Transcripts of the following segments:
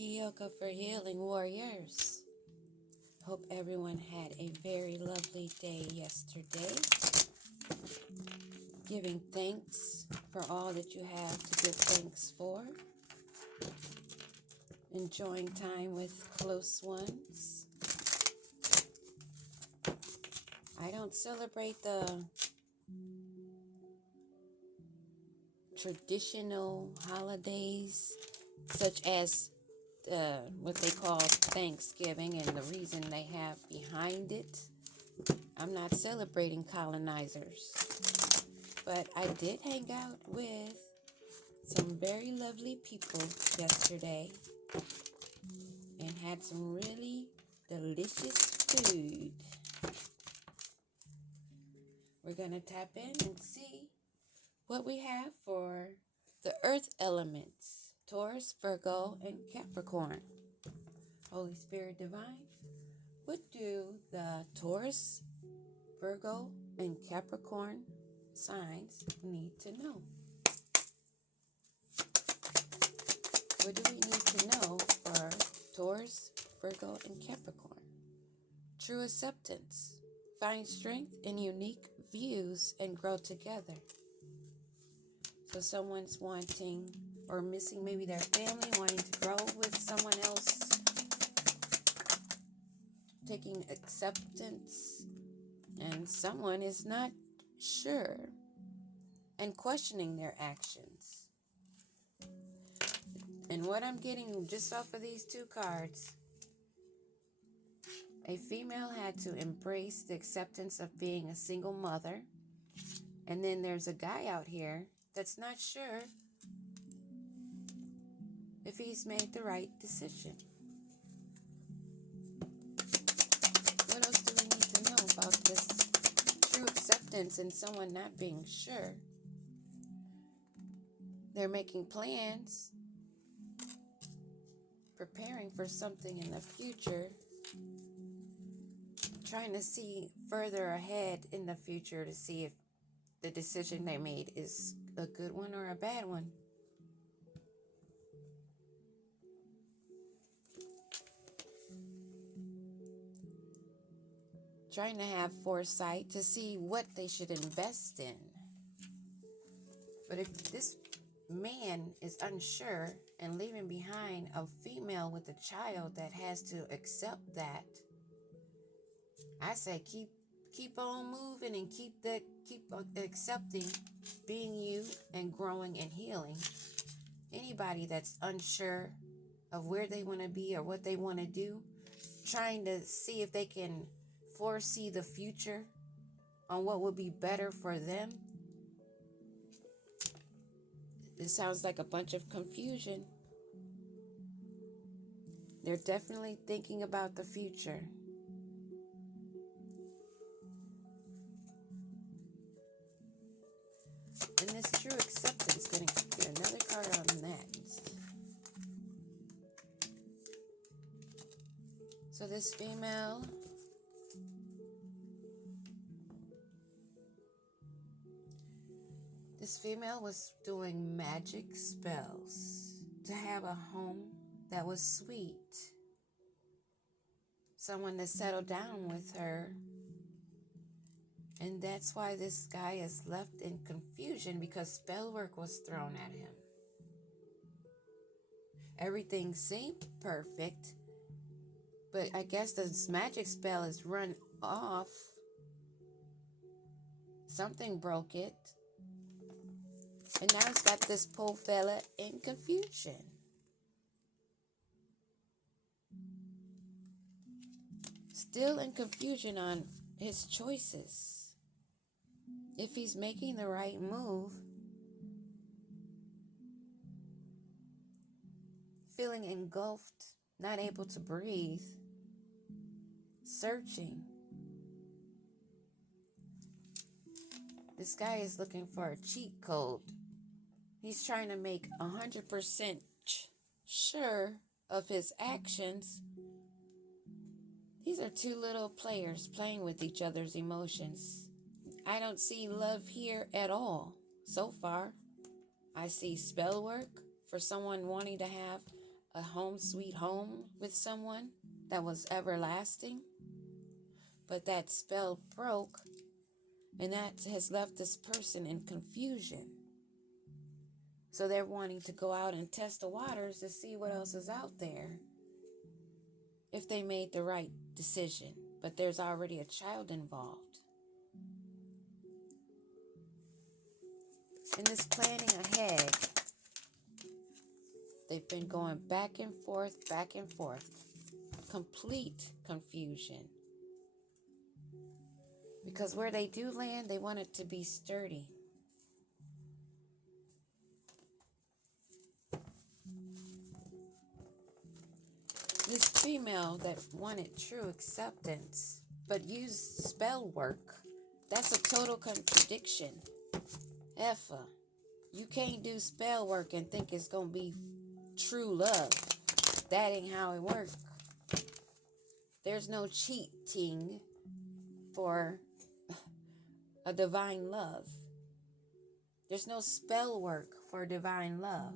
Yoga for Healing Warriors. Hope everyone had a very lovely day yesterday. Giving thanks for all that you have to give thanks for. Enjoying time with close ones. I don't celebrate the traditional holidays such as what they call Thanksgiving and the reason they have behind it. I'm not celebrating colonizers, but I did hang out with some very lovely people yesterday and had some really delicious food. We're going to tap in and see what we have for the earth elements. Taurus, Virgo, and Capricorn. Holy Spirit Divine, what do the Taurus, Virgo, and Capricorn signs need to know? What do we need to know for Taurus, Virgo, and Capricorn? True acceptance. Find strength in unique views and grow together. So someone's wanting or missing maybe their family, wanting to grow with someone else, taking acceptance, and someone is not sure and questioning their actions. And what I'm getting just off of these two cards, a female had to embrace the acceptance of being a single mother, and then there's a guy out here that's not sure if he's made the right decision. What else do we need to know about this true acceptance and someone not being sure? They're making plans, preparing for something in the future, trying to see further ahead in the future to see if the decision they made is a good one or a bad one. Trying to have foresight to see what they should invest in. But if this man is unsure and leaving behind a female with a child that has to accept that, I say keep on moving and keep accepting being you and growing and healing. Anybody that's unsure of where they want to be or what they want to do, trying to see if they can foresee the future on what would be better for them. It sounds like a bunch of confusion. They're definitely thinking about the future. And this true acceptance, going to get another card on that. So this female was doing magic spells to have a home that was sweet. Someone to settle down with her. And that's why this guy is left in confusion, because spell work was thrown at him. Everything seemed perfect, but I guess this magic spell is run off. Something broke it. And now he's got this poor fella in confusion. Still in confusion on his choices. If he's making the right move. Feeling engulfed, not able to breathe. Searching. This guy is looking for a cheat code. He's trying to make 100% sure of his actions. These are two little players playing with each other's emotions. I don't see love here at all so far. I see spell work for someone wanting to have a home sweet home with someone that was everlasting, but that spell broke, and that has left this person in confusion. So they're wanting to go out and test the waters to see what else is out there, if they made the right decision. But there's already a child involved. In this planning ahead, they've been going back and forth, complete confusion. Because where they do land, they want it to be sturdy. This female that wanted true acceptance, but used spell work, that's a total contradiction. Effa, you can't do spell work and think it's going to be true love. That ain't how it works. There's no cheating for a divine love. There's no spell work for divine love.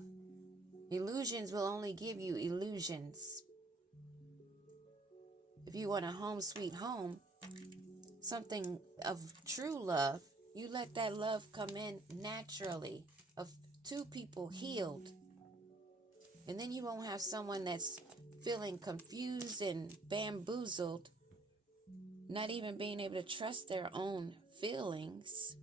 Illusions will only give you illusions. If you want a home sweet home, something of true love, you let that love come in naturally, of two people healed. And then you won't have someone that's feeling confused and bamboozled, not even being able to trust their own feelings.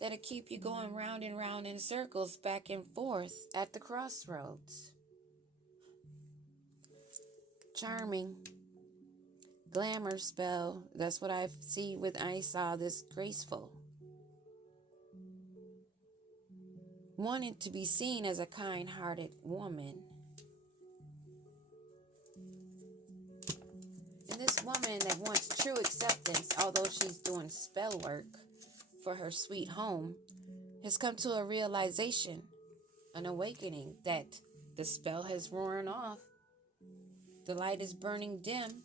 That'll keep you going round and round in circles, back and forth at the crossroads. Charming. Glamour spell. That's what I see with I saw this graceful. Wanting to be seen as a kind-hearted woman. And this woman that wants true acceptance, although she's doing spell work for her sweet home, has come to a realization, an awakening, that the spell has worn off. The light is burning dim.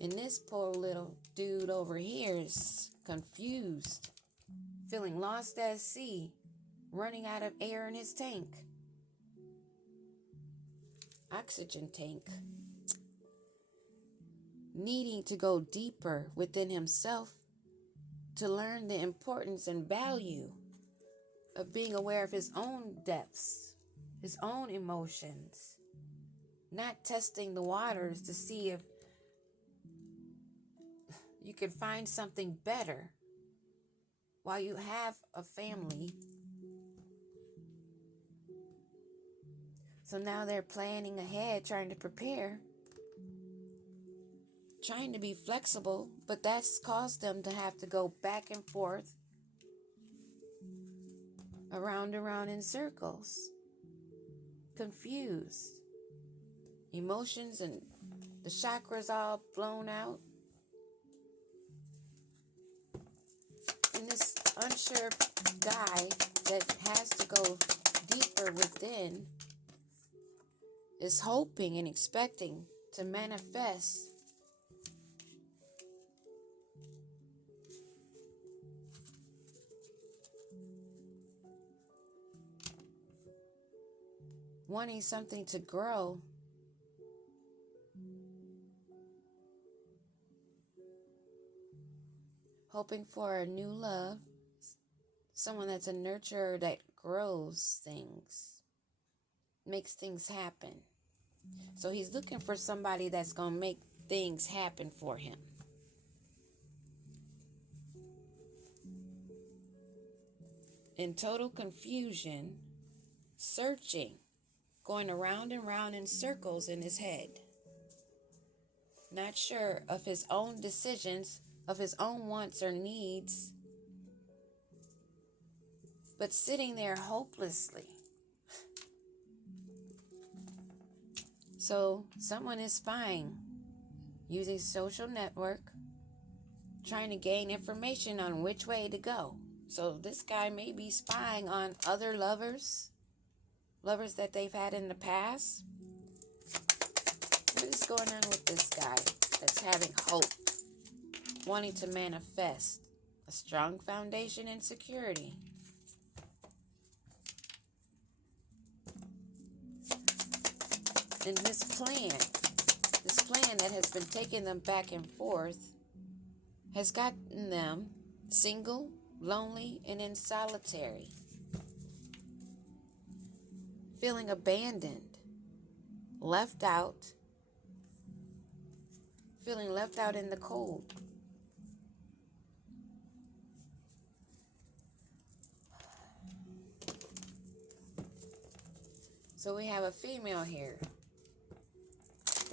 And this poor little dude over here is confused, feeling lost at sea, running out of air in his tank. Oxygen tank. Needing to go deeper within himself to learn the importance and value of being aware of his own depths, his own emotions, not testing the waters to see if you can find something better while you have a family. So now they're planning ahead, trying to prepare, trying to be flexible, but that's caused them to have to go back and forth, around and around in circles, confused, emotions and the chakras all blown out. And this unsure guy that has to go deeper within is hoping and expecting to manifest wanting something to grow, hoping for a new love, someone that's a nurturer that grows things, makes things happen. So he's looking for somebody that's going to make things happen for him. In total confusion, searching, going around and round in circles in his head. Not sure of his own decisions, of his own wants or needs, but sitting there hopelessly. So someone is spying, using social network, trying to gain information on which way to go. So this guy may be spying on other lovers that they've had in the past. What is going on with this guy that's having hope, wanting to manifest a strong foundation and security? And this plan that has been taking them back and forth, has gotten them single, lonely, and in solitary, feeling abandoned, left out, feeling left out in the cold. So we have a female here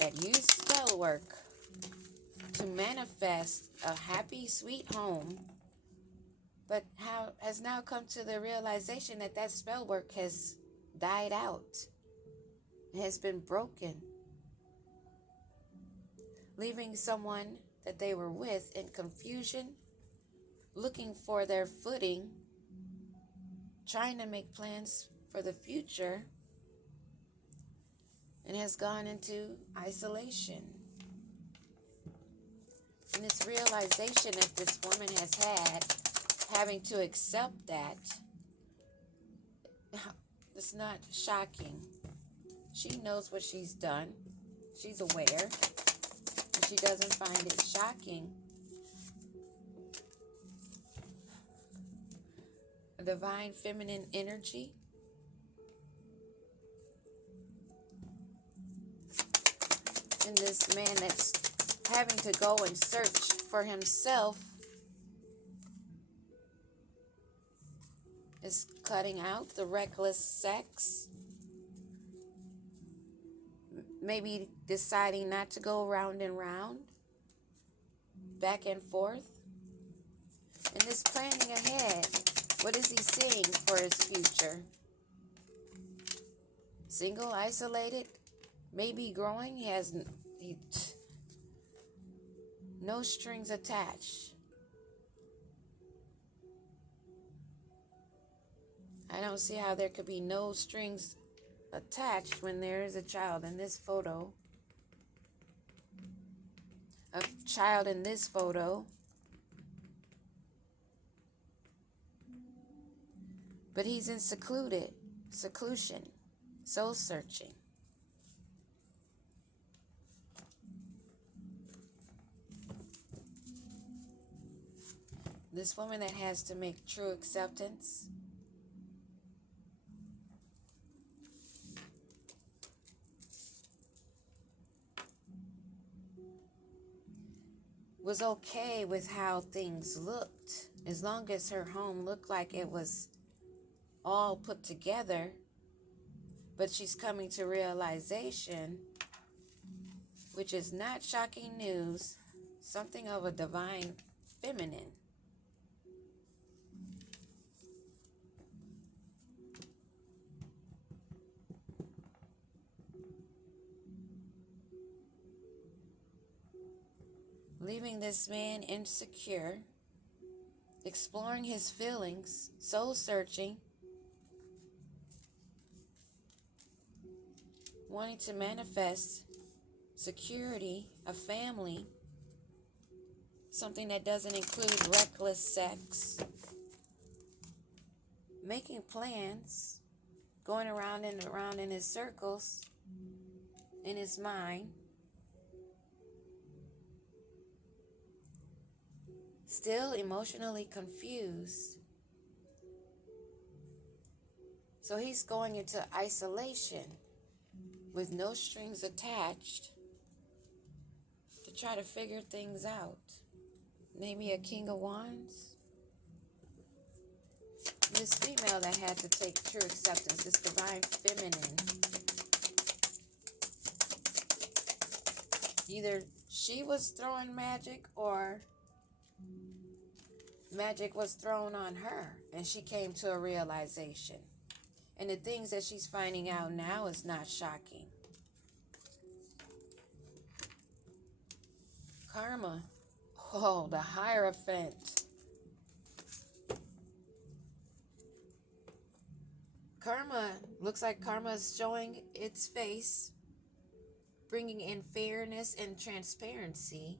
that used spell work to manifest a happy, sweet home, but has now come to the realization that that spell work has died out. It has been broken, leaving someone that they were with in confusion, looking for their footing, trying to make plans for the future, and has gone into isolation. And this realization that this woman has had, having to accept that, it's not shocking. She knows what she's done. She's aware. And she doesn't find it shocking. A divine feminine energy. And this man that's having to go and search for himself is cutting out the reckless sex. Maybe deciding not to go round and round, back and forth. And this planning ahead. What is he seeing for his future? Single, isolated, maybe growing. He has no strings attached. I don't see how there could be no strings attached when there is a child in this photo. A child in this photo. But he's in seclusion, soul searching. This woman that has to make true acceptance. Was okay with how things looked, as long as her home looked like it was all put together. But she's coming to realization, which is not shocking news, something of a divine feminine. Leaving this man insecure, exploring his feelings, soul searching, wanting to manifest security, a family, something that doesn't include reckless sex, making plans, going around and around in his circles, in his mind, still emotionally confused. So he's going into isolation with no strings attached to try to figure things out. Maybe a King of Wands. This female that had to take true acceptance, this divine feminine. Either she was throwing magic or magic was thrown on her and she came to a realization. And the things that she's finding out now is not shocking. Karma. Oh, the Hierophant. Karma, looks like karma is showing its face, bringing in fairness and transparency.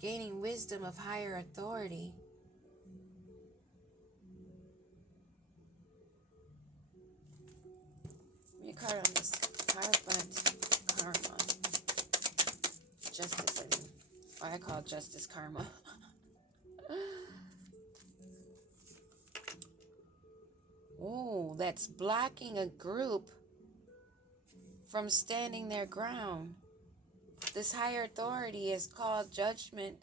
Gaining wisdom of higher authority. card on this Hierophant Karma. Justice, I mean. Or I call it Justice Karma. Ooh, that's blocking a group from standing their ground. This higher authority is called judgment.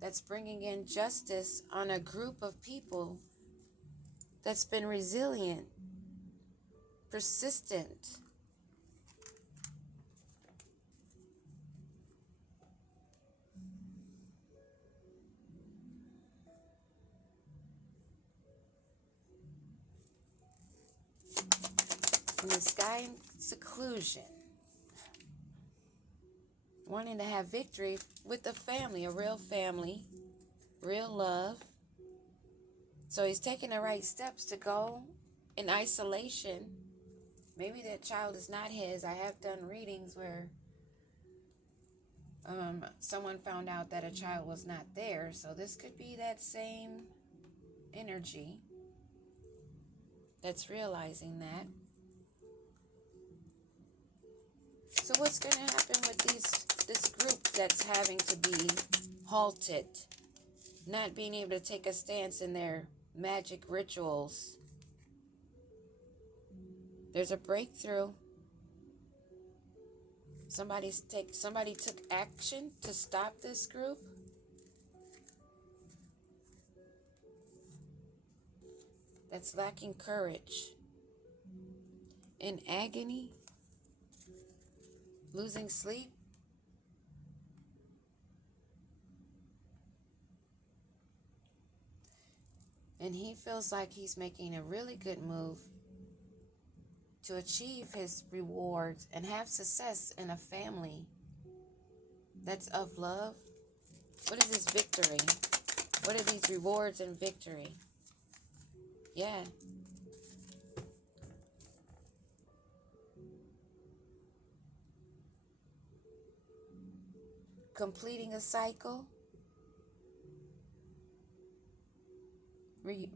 That's bringing in justice on a group of people that's been resilient, persistent. In the sky in seclusion, wanting to have victory with a family, a real family, real love. So he's taking the right steps to go in isolation. Maybe that child is not his. I have done readings where someone found out that a child was not there. So this could be that same energy that's realizing that. So what's going to happen with this group that's having to be halted, not being able to take a stance in their magic rituals? There's a breakthrough. Somebody took action to stop this group. That's lacking courage. In agony, losing sleep. And he feels like he's making a really good move to achieve his rewards and have success in a family that's of love. What is this victory? What are these rewards and victory? Yeah. Completing a cycle.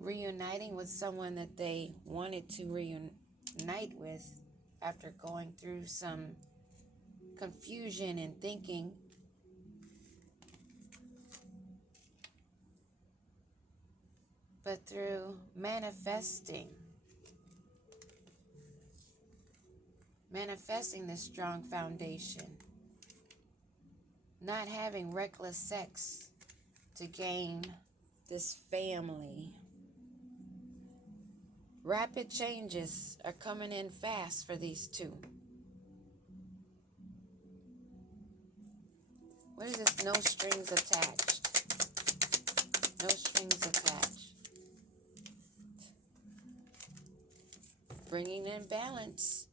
Reuniting with someone that they wanted to reunite with after going through some confusion and thinking. But through manifesting this strong foundation, not having reckless sex to gain this family. Rapid changes are coming in fast for these two. What is this? No strings attached. No strings attached. Bringing in balance.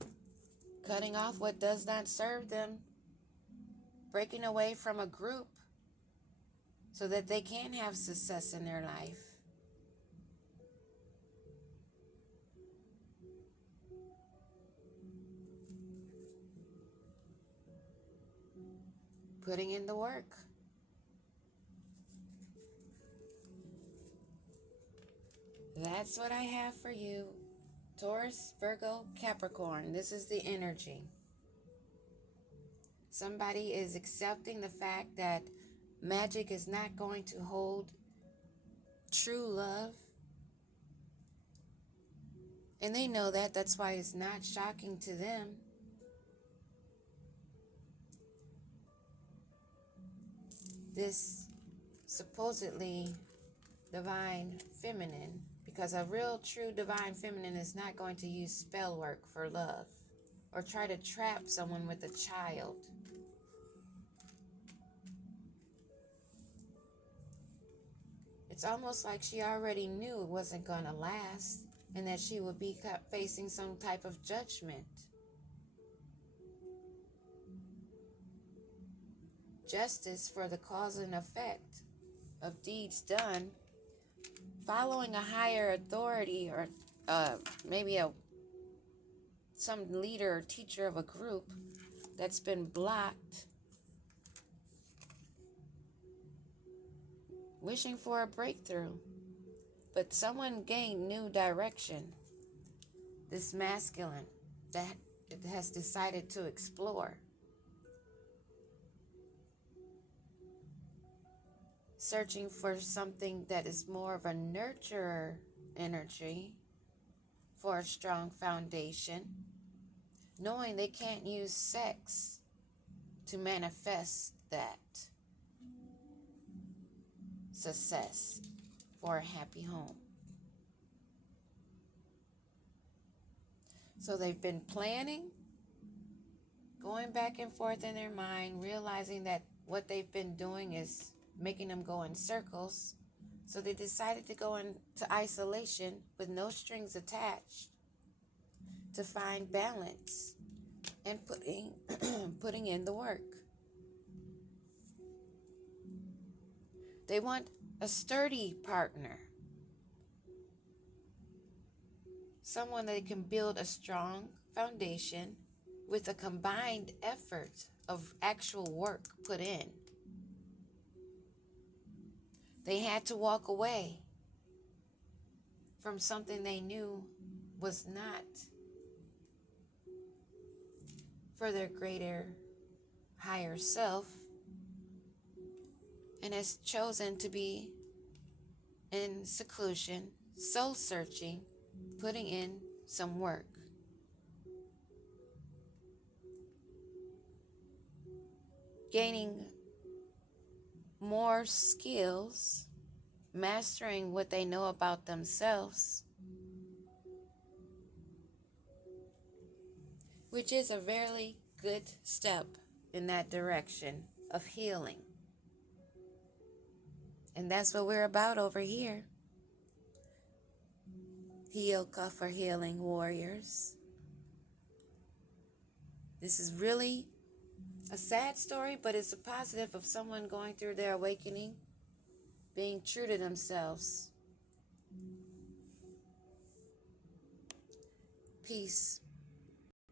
Cutting off what does not serve them. Breaking away from a group so that they can have success in their life. Putting in the work. That's what I have for you. Taurus, Virgo, Capricorn. This is the energy. Somebody is accepting the fact that magic is not going to hold true love. And they know that. That's why it's not shocking to them. This supposedly divine feminine, because a real true divine feminine is not going to use spell work for love or try to trap someone with a child. It's almost like she already knew it wasn't going to last and that she would be facing some type of judgment. Justice for the cause and effect of deeds done, following a higher authority or maybe some leader or teacher of a group that's been blocked, wishing for a breakthrough. But someone gained new direction. This masculine that it has decided to explore. Searching for something that is more of a nurturer energy for a strong foundation, knowing they can't use sex to manifest that success for a happy home. So they've been planning, going back and forth in their mind, realizing that what they've been doing is making them go in circles. So they decided to go into isolation with no strings attached to find balance and putting in the work. They want a sturdy partner, someone that can build a strong foundation with a combined effort of actual work put in. They had to walk away from something they knew was not for their greater, higher self, and has chosen to be in seclusion, soul searching, putting in some work. Gaining more skills, mastering what they know about themselves, which is a very good step in that direction of healing. And that's what we're about over here. Healka for Healing Warriors. This is really a sad story, but it's a positive of someone going through their awakening, being true to themselves. Peace.